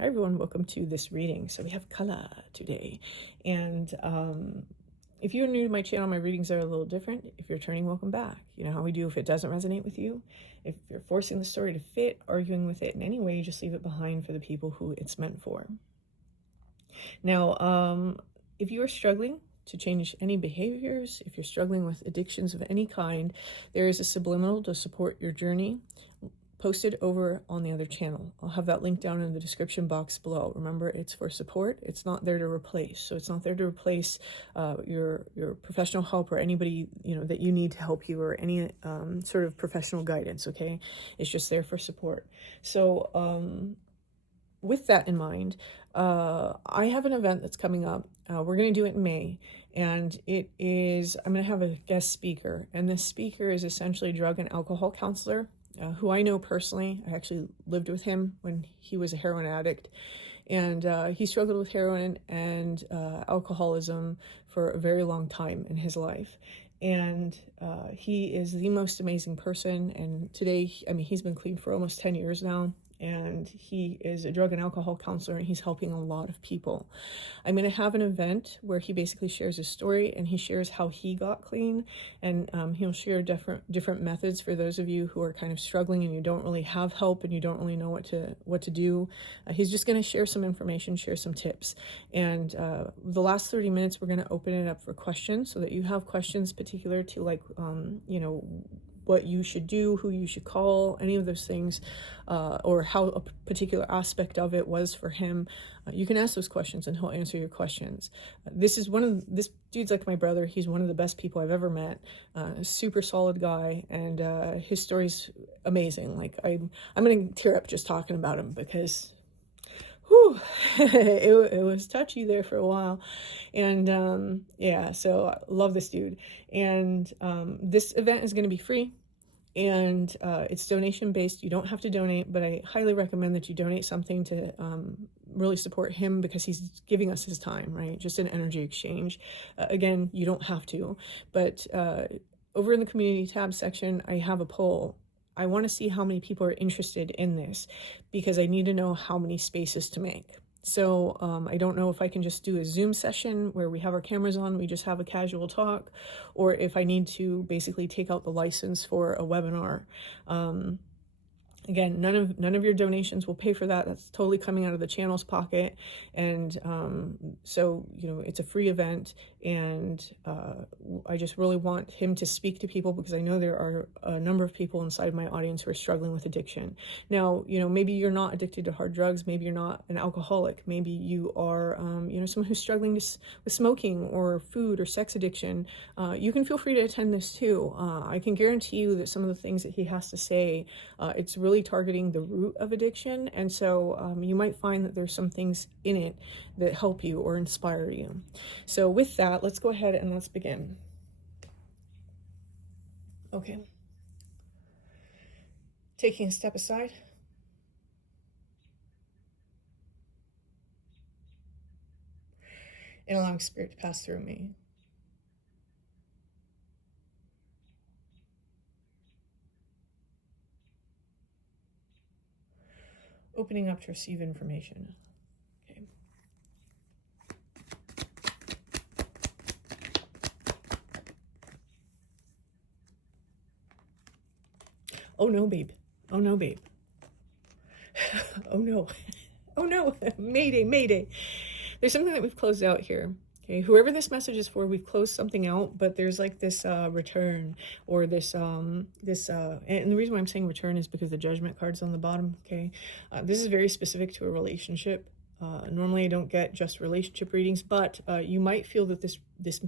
Hi everyone, welcome to this reading. So we have color today, and if you're new to my channel, my readings are a little different. If you're turning, welcome back. You know how we do if it doesn't resonate with you. If you're forcing the story to fit, arguing with it in any way, just leave it behind for the people who it's meant for. Now, if you are struggling to change any behaviors, if you're struggling with addictions of any kind, there is a subliminal to support your journey posted over on the other channel. I'll have that link down in the description box below. Remember, it's for support. It's not there to replace. So it's not there to replace your professional help or anybody that you need to help you, or any sort of professional guidance. Okay, it's just there for support. So with that in mind, I have an event that's coming up. We're going to do it in May, and I'm going to have a guest speaker, and this speaker is essentially a drug and alcohol counselor who I know personally. I actually lived with him when he was a heroin addict, and he struggled with heroin and alcoholism for a very long time in his life. And he is the most amazing person. And today, he's been clean for almost 10 years now. And he is a drug and alcohol counselor, and he's helping a lot of people. I'm going to have an event where he basically shares his story, and he shares how he got clean, and he'll share different methods for those of you who are kind of struggling and you don't really have help and you don't really know what to do. He's just going to share some information, share some tips, and the last 30 minutes we're going to open it up for questions, so that you have questions particular to, like, what you should do, who you should call, any of those things, or how a particular aspect of it was for him. You can ask those questions and he'll answer your questions. This dude's like my brother. He's one of the best people I've ever met. Super solid guy, and his story's amazing. Like, I'm gonna tear up just talking about him, because it was touchy there for a while. And yeah, so I love this dude. And this event is going to be free, and it's donation based. You don't have to donate, but I highly recommend that you donate something to really support him, because he's giving us his time, right? Just an energy exchange. Again, you don't have to, but over in the community tab section, I have a poll. I want to see how many people are interested in this, because I need to know how many spaces to make. So I don't know if I can just do a Zoom session where we have our cameras on, we just have a casual talk, or if I need to basically take out the license for a webinar. Again, none of your donations will pay for that. That's totally coming out of the channel's pocket. And so, it's a free event, and I just really want him to speak to people, because I know there are a number of people inside my audience who are struggling with addiction. Now, maybe you're not addicted to hard drugs. Maybe you're not an alcoholic. Maybe you are, someone who's struggling with smoking or food or sex addiction. You can feel free to attend this too. I can guarantee you that some of the things that he has to say, it's really targeting the root of addiction, and so you might find that there's some things in it that help you or inspire you. So with that, let's go ahead and let's begin. Okay. Taking a step aside. And allowing Spirit to pass through me. Opening up to receive information. Okay. Oh no, babe. Oh no, babe. Oh no. Oh no. Mayday, mayday. There's something that we've closed out here. Okay, whoever this message is for, we've closed something out, but there's like this return, or this and the reason why I'm saying return is because the judgment card's on the bottom. Okay, this is very specific to a relationship. Normally I don't get just relationship readings, but you might feel that this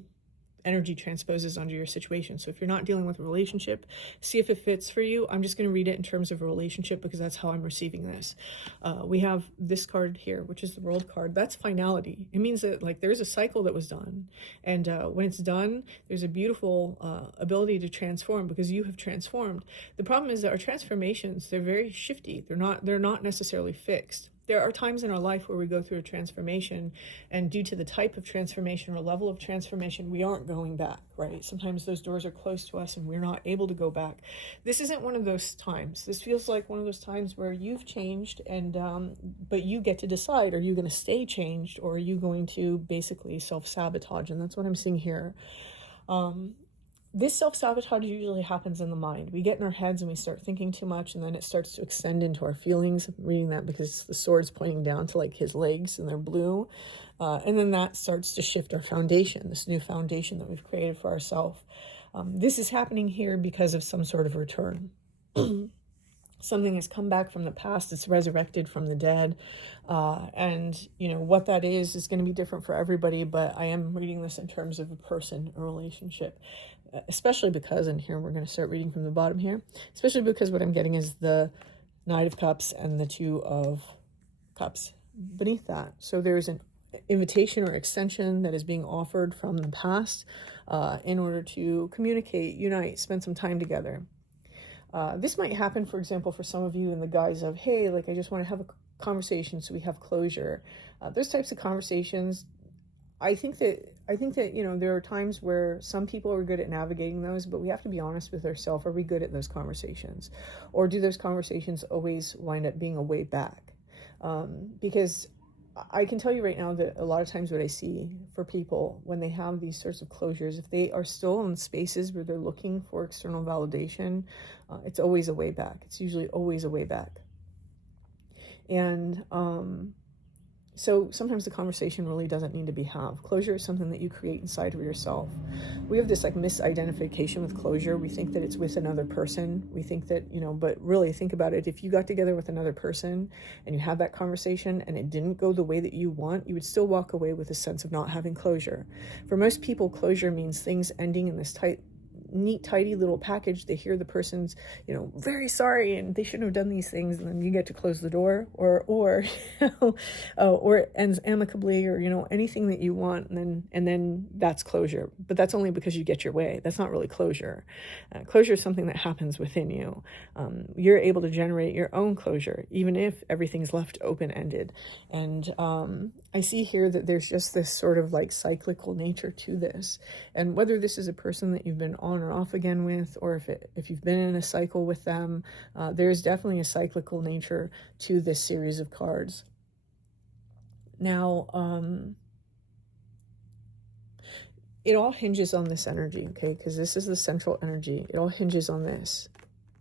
energy transposes onto your situation. So if you're not dealing with a relationship, see if it fits for you. I'm just going to read it in terms of a relationship, because that's how I'm receiving this. We have this card here, which is the World card. That's finality. It means that, like, there's a cycle that was done, and when it's done, there's a beautiful ability to transform, because you have transformed. The problem is that our transformations, they're very shifty. They're not necessarily fixed. There are times in our life where we go through a transformation, and due to the type of transformation or level of transformation, we aren't going back, right? Sometimes those doors are closed to us and we're not able to go back. This isn't one of those times. This feels like one of those times where you've changed, and but you get to decide, are you going to stay changed, or are you going to basically self-sabotage? And that's what I'm seeing here. This self-sabotage usually happens in the mind. We get in our heads and we start thinking too much, and then it starts to extend into our feelings. I'm reading that because the sword's pointing down to like his legs and they're blue. And then that starts to shift our foundation, this new foundation that we've created for ourselves. This is happening here because of some sort of return. Something has come back from the past. It's resurrected from the dead. And, you know, what that is going to be different for everybody. But I am reading this in terms of a person, a relationship. Especially because, and here we're going to start reading from the bottom here, especially because what I'm getting is the Knight of Cups and the Two of Cups beneath that. So there's an invitation or extension that is being offered from the past in order to communicate, unite, spend some time together. This might happen, for example, for some of you in the guise of, hey, like, I just want to have a conversation so we have closure. Those types of conversations, I think that, you know, there are times where some people are good at navigating those, but we have to be honest with ourselves. Are we good at those conversations? Or do those conversations always wind up being a way back? Because I can tell you right now that a lot of times what I see for people when they have these sorts of closures, if they are still in spaces where they're looking for external validation, it's always a way back. It's usually always a way back. And so sometimes the conversation really doesn't need to be have. Closure is something that you create inside of yourself. We have this like misidentification with closure. We think that it's with another person. We think that, you know, but really think about it. If you got together with another person and you had that conversation and it didn't go the way that you want, you would still walk away with a sense of not having closure. For most people, closure means things ending in this neat, tidy little package. They hear the person's, you know, very sorry and they shouldn't have done these things, and then you get to close the door, or you know, or it ends amicably, or, you know, anything that you want, and then that's closure. But that's only because you get your way. That's not really closure. Closure is something that happens within you. You're able to generate your own closure, even if everything's left open-ended. And I see here that there's just this sort of like cyclical nature to this. And whether this is a person that you've been on or off again with, or if you've been in a cycle with them, there's definitely a cyclical nature to this series of cards. Now, it all hinges on this energy, okay? Because this is the central energy. It all hinges on this,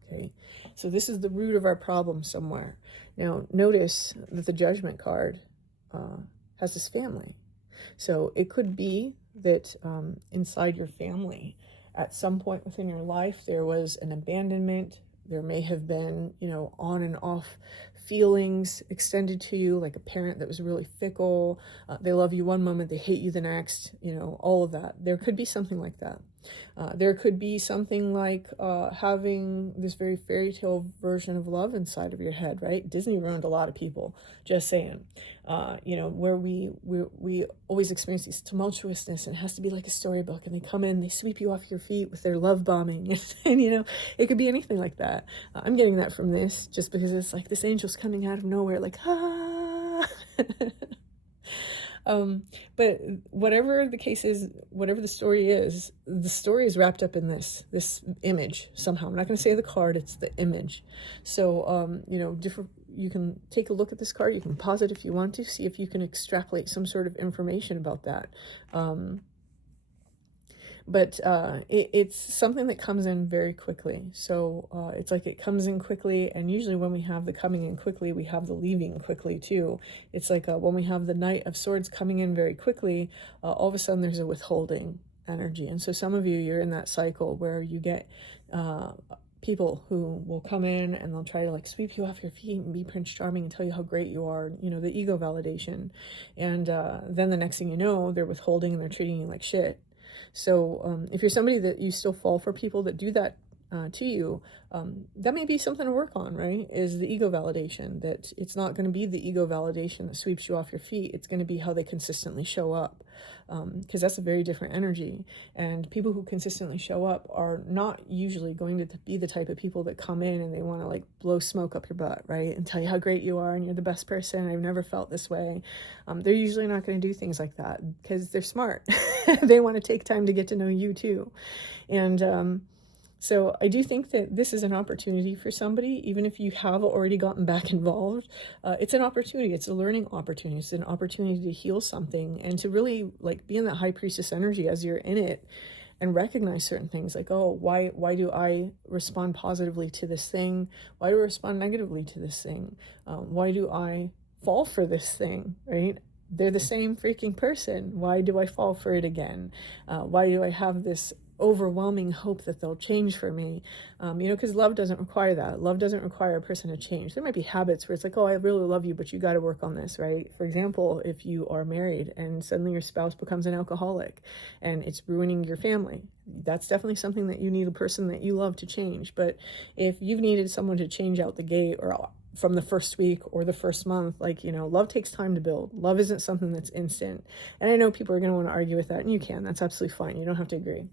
okay? So this is the root of our problem somewhere. Now, notice that the Judgment card has this family. So it could be that inside your family, at some point within your life, there was an abandonment. There may have been, you know, on and off feelings extended to you, like a parent that was really fickle. They love you one moment, they hate you the next, you know, all of that. There could be something like that. There could be something like having this very fairy tale version of love inside of your head, right? Disney ruined a lot of people, just saying. You know, where we always experience these tumultuousness, and it has to be like a storybook, and they come in, they sweep you off your feet with their love bombing, and you know, it could be anything like that. I'm getting that from this, just because it's like this angel's coming out of nowhere, like, ah. But whatever the case is, whatever the story is wrapped up in this image somehow. I'm not going to say the card, it's the image. So, you know, you can take a look at this card. You can pause it if you want to, see if you can extrapolate some sort of information about that. But it's something that comes in very quickly. So it's like it comes in quickly, and usually when we have the coming in quickly, we have the leaving quickly too. It's like when we have the Knight of Swords coming in very quickly, all of a sudden there's a withholding energy. And so some of you, you're in that cycle where you get people who will come in and they'll try to like sweep you off your feet and be Prince Charming and tell you how great you are, you know, the ego validation. And then the next thing you know, they're withholding and they're treating you like shit. So if you're somebody that you still fall for people that do that to you, that may be something to work on, right? Is the ego validation, that it's not going to be the ego validation that sweeps you off your feet. It's going to be how they consistently show up, because that's a very different energy. And people who consistently show up are not usually going to be the type of people that come in and they want to like blow smoke up your butt, right? And tell you how great you are and you're the best person. I've never felt this way. They're usually not going to do things like that because they're smart. They want to take time to get to know you too. And so I do think that this is an opportunity for somebody, even if you have already gotten back involved. It's an opportunity. It's a learning opportunity. It's an opportunity to heal something and to really like be in that high priestess energy as you're in it and recognize certain things like, oh, why do I respond positively to this thing? Why do I respond negatively to this thing? Why do I fall for this thing, right? They're the same freaking person. Why do I fall for it again? Why do I have this overwhelming hope that they'll change for me? Because love doesn't require that. Love doesn't require a person to change. There might be habits where it's like, oh, I really love you, but you got to work on this, right? For example, if you are married and suddenly your spouse becomes an alcoholic and it's ruining your family, that's definitely something that you need a person that you love to change. But if you've needed someone to change out the gate or from the first week or the first month, love takes time to build. Love isn't something that's instant. And I know people are going to want to argue with that, and you can. That's absolutely fine. You don't have to agree.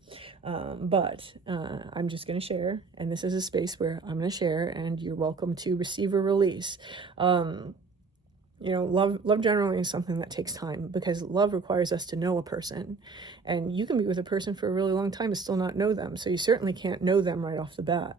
But I'm just going to share, and this is a space where I'm going to share, and you're welcome to receive or release. Love generally is something that takes time because love requires us to know a person, and you can be with a person for a really long time and still not know them. So you certainly can't know them right off the bat.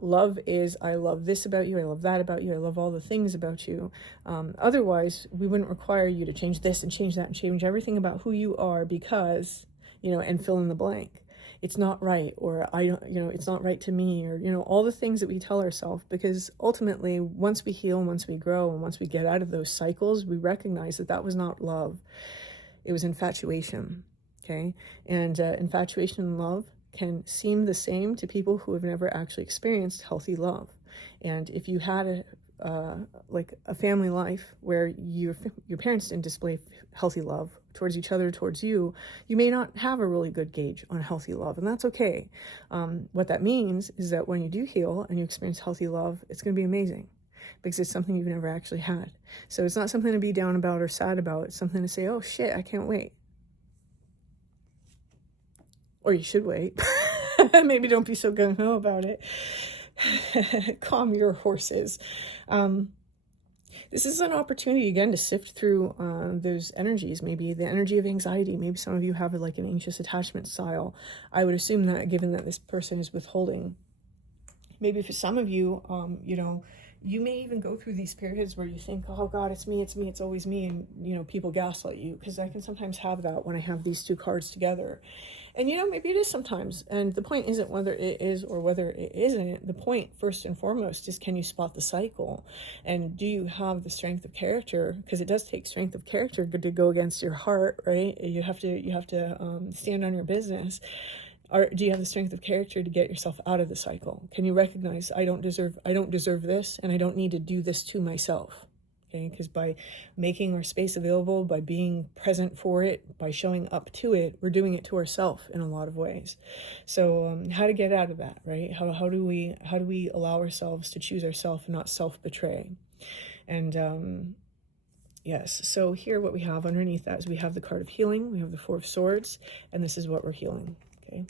Love is, I love this about you. I love that about you. I love all the things about you. Otherwise we wouldn't require you to change this and change that and change everything about who you are because, and fill in the blank. It's not right, or it's not right to me, or, all the things that we tell ourselves, because ultimately once we heal, once we grow, and once we get out of those cycles, we recognize that that was not love. It was infatuation. Okay. And infatuation and love can seem the same to people who have never actually experienced healthy love. And if you had a family life where your parents didn't display healthy love towards each other, towards you, you may not have a really good gauge on healthy love, and that's okay. What that means is that when you do heal and you experience healthy love, it's going to be amazing because it's something you've never actually had. So it's not something to be down about or sad about. It's something to say, oh shit, I can't wait. Or you should wait. Maybe don't be so gung-ho about it. Calm your horses. This is an opportunity again to sift through those energies. Maybe the energy of anxiety. Maybe some of you have like an anxious attachment style. I would assume that, given that this person is withholding. Maybe for some of you, you may even go through these periods where you think, oh God, it's me, it's always me. And, people gaslight you, because I can sometimes have that when I have these two cards together. And, maybe it is sometimes. And the point isn't whether it is or whether it isn't. The point, first and foremost, is can you spot the cycle? And do you have the strength of character? Because it does take strength of character to go against your heart, right? You have to stand on your business. Or do you have the strength of character to get yourself out of the cycle? Can you recognize, I don't deserve this, and I don't need to do this to myself? Okay, because by making our space available, by being present for it, by showing up to it, we're doing it to ourselves in a lot of ways. So how to get out of that, right? How do we allow ourselves to choose ourselves and not self-betray? And yes, so here what we have underneath that is we have the card of healing, we have the Four of Swords, and this is what we're healing. Okay.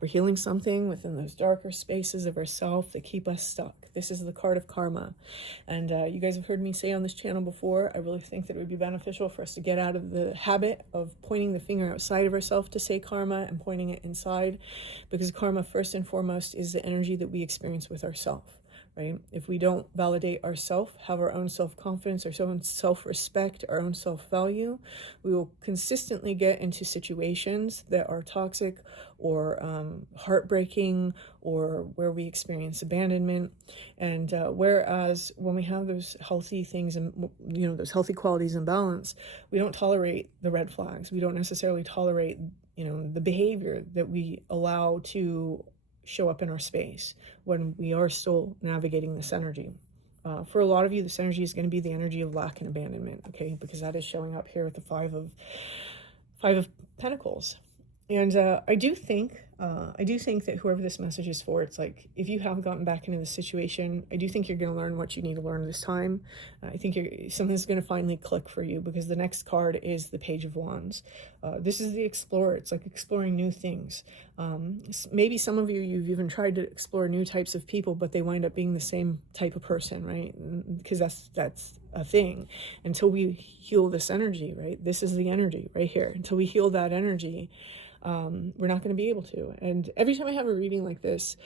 We're healing something within those darker spaces of ourself that keep us stuck. This is the card of karma. And you guys have heard me say on this channel before, I really think that it would be beneficial for us to get out of the habit of pointing the finger outside of ourselves to say karma and pointing it inside, because karma, first and foremost, is the energy that we experience with ourselves. Right? If we don't validate ourselves, have our own self-confidence, our own self-respect, our own self-value, we will consistently get into situations that are toxic or heartbreaking, or where we experience abandonment. And whereas when we have those healthy things and, those healthy qualities and balance, we don't tolerate the red flags. We don't necessarily tolerate, the behavior that we allow to show up in our space when we are still navigating this energy. For a lot of you, this energy is going to be the energy of lack and abandonment, okay? Because that is showing up here with the Five of Pentacles. And I do think that whoever this message is for, it's like, if you have gotten back into the situation, I do think you're going to learn what you need to learn this time. I think something's going to finally click for you, because the next card is the Page of Wands. This is the Explorer. It's like exploring new things. Maybe some of you've even tried to explore new types of people, but they wind up being the same type of person, right? Because that's a thing. Until we heal this energy, right? This is the energy right here. Until we heal that energy, we're not going to be able to. And every time I have a reading like this,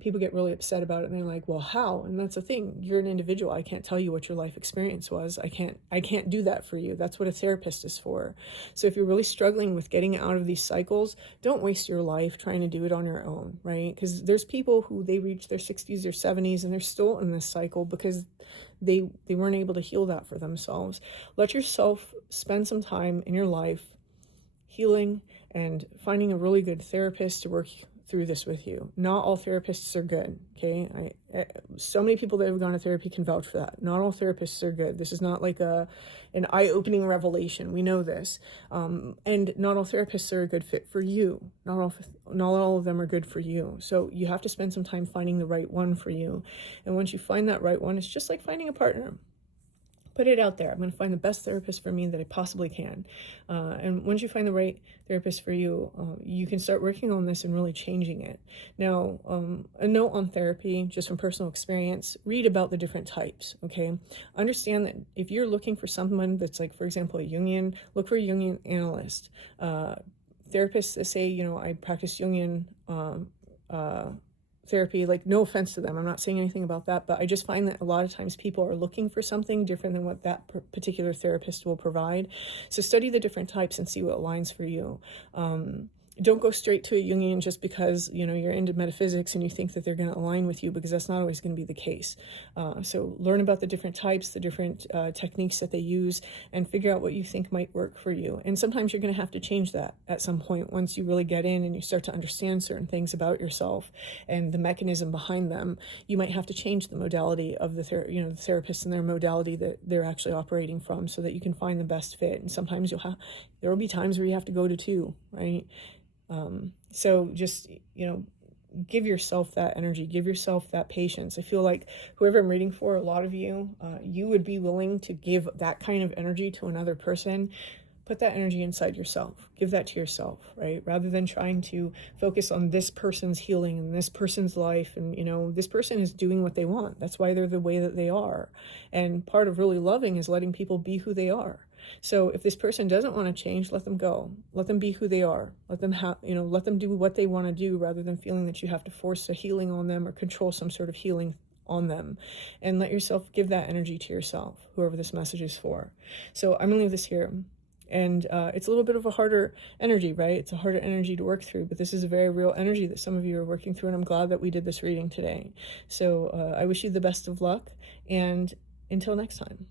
people get really upset about it, and they're like, well, how? And that's the thing. You're an individual. I can't tell you what your life experience was. I can't do that for you. That's what a therapist is for. So if you're really struggling with getting out of these cycles, don't waste your life trying to do it on your own, right? Because there's people who, they reach their 60s or 70s and they're still in this cycle because they weren't able to heal that for themselves. Let yourself spend some time in your life healing and finding a really good therapist to work through this with you. Not all therapists are good, okay? So many people that have gone to therapy can vouch for that. Not all therapists are good. This is not like an eye-opening revelation. We know this. And not all therapists are a good fit for you. Not all of them are good for you. So you have to spend some time finding the right one for you. And once you find that right one, it's just like finding a partner. Put it out there. I'm going to find the best therapist for me that I possibly can. And once you find the right therapist for you, you can start working on this and really changing it. Now, a note on therapy, just from personal experience, read about the different types, okay? Understand that if you're looking for someone that's like, for example, a Jungian, look for a Jungian analyst. Therapists that say, you know, I practice Jungian therapy, like, no offense to them, I'm not saying anything about that, but I just find that a lot of times people are looking for something different than what that particular therapist will provide. So study the different types and see what aligns for you. Don't go straight to a Jungian just because, you know, you're into metaphysics and you think that they're going to align with you, because that's not always going to be the case. So learn about the different types, the different techniques that they use, and figure out what you think might work for you. And sometimes you're going to have to change that at some point once you really get in and you start to understand certain things about yourself and the mechanism behind them. You might have to change the modality of the therapist and their modality that they're actually operating from, so that you can find the best fit. And sometimes there will be times where you have to go to two, right? So just, you know, give yourself that energy, give yourself that patience. I feel like whoever I'm reading for, a lot of you, you would be willing to give that kind of energy to another person. Put that energy inside yourself. Give that to yourself, right? Rather than trying to focus on this person's healing and this person's life. And, you know, this person is doing what they want. That's why they're the way that they are. And part of really loving is letting people be who they are. So if this person doesn't want to change, let them go. Let them be who they are. Let them do what they want to do, rather than feeling that you have to force a healing on them or control some sort of healing on them. And let yourself give that energy to yourself, whoever this message is for. So I'm going to leave this here. And it's a little bit of a harder energy, right? It's a harder energy to work through, but this is a very real energy that some of you are working through, and I'm glad that we did this reading today. So I wish you the best of luck, and until next time.